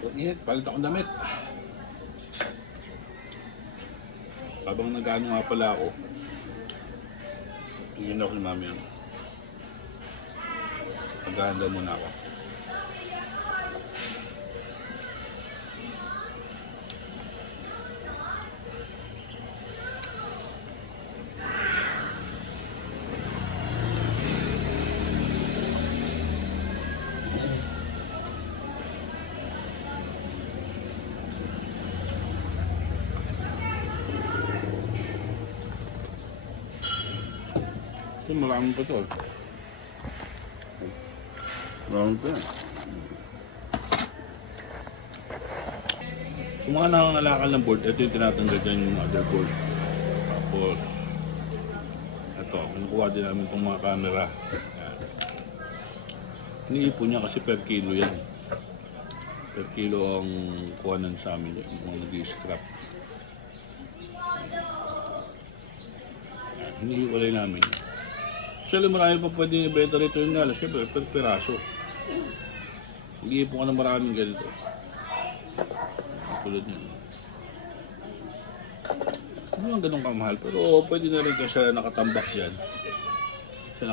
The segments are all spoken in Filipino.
Init, palit akong damit. Habang nag-ano nga pala ako, tingin ako ni mami yun. Maghahanda muna ako. So, marami pa to. Marami pa yan. Sa mga nangangalakal ng board, ito yung tinatanggal dyan yung other board. Tapos, ito, kinukuha din namin itong mga camera. Yan. Iniipon niya kasi per kilo yan. Per kilo ang kuhanan sa amin yan, mga nag-scrap. Hinihiwalay namin yan. Actually, marami pa pwede ibenta rito yung gala. Siyempre, per piraso. Hindi po ka na maraming ganito. Tulad nyo. Hindi lang ganun kamahal. Pero pwede na rin kasi nakatambak dyan. Kasi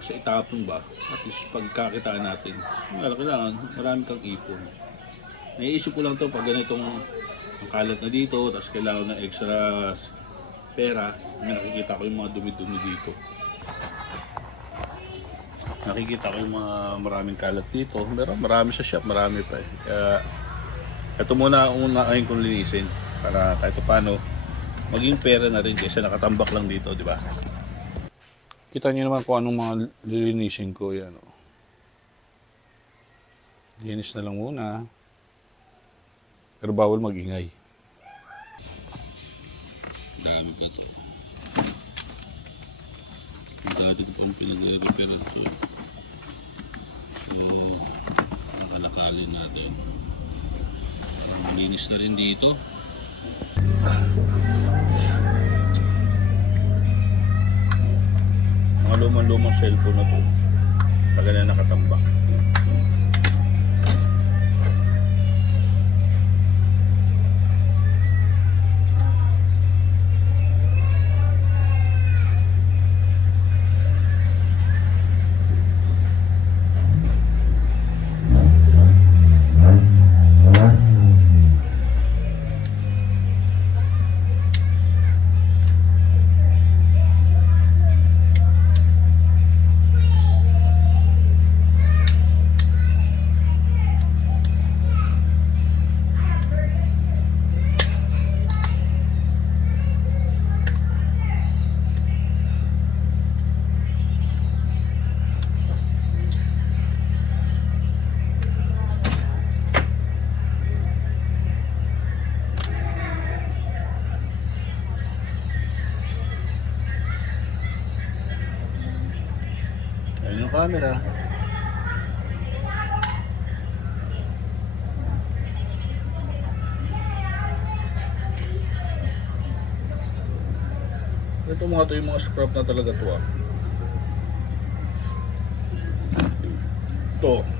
kasi itapon ba? At least pagkakitaan natin. Kailangan, marami kang ipon. Naiisip ko lang to pag ganitong ang kalat na dito, tapos kailangan ng extra pera, may nakikita ko yung mga dumi-dumi dito. Nakikita ko yung mga maraming kalat dito. Pero marami sa shop, marami pa eh. Kaya ito muna ang unahin kong linisin para kahit paano maging pera na rin kasi nakatambak lang dito, di ba? Kita niyo naman kung anong mga lilinisin ko. Yan, oh. Linis na lang muna. Pero bawal magingay. Dami pa to. Ang dati ko pang pinag-repair ito. So, nakalakalin natin. Malinis na rin dito. Mga lumang-lumang cellphone na to. Pag na nakatambak. Ayan yung camera. Ito mga to yung mga scrap na talaga to ah. Ito.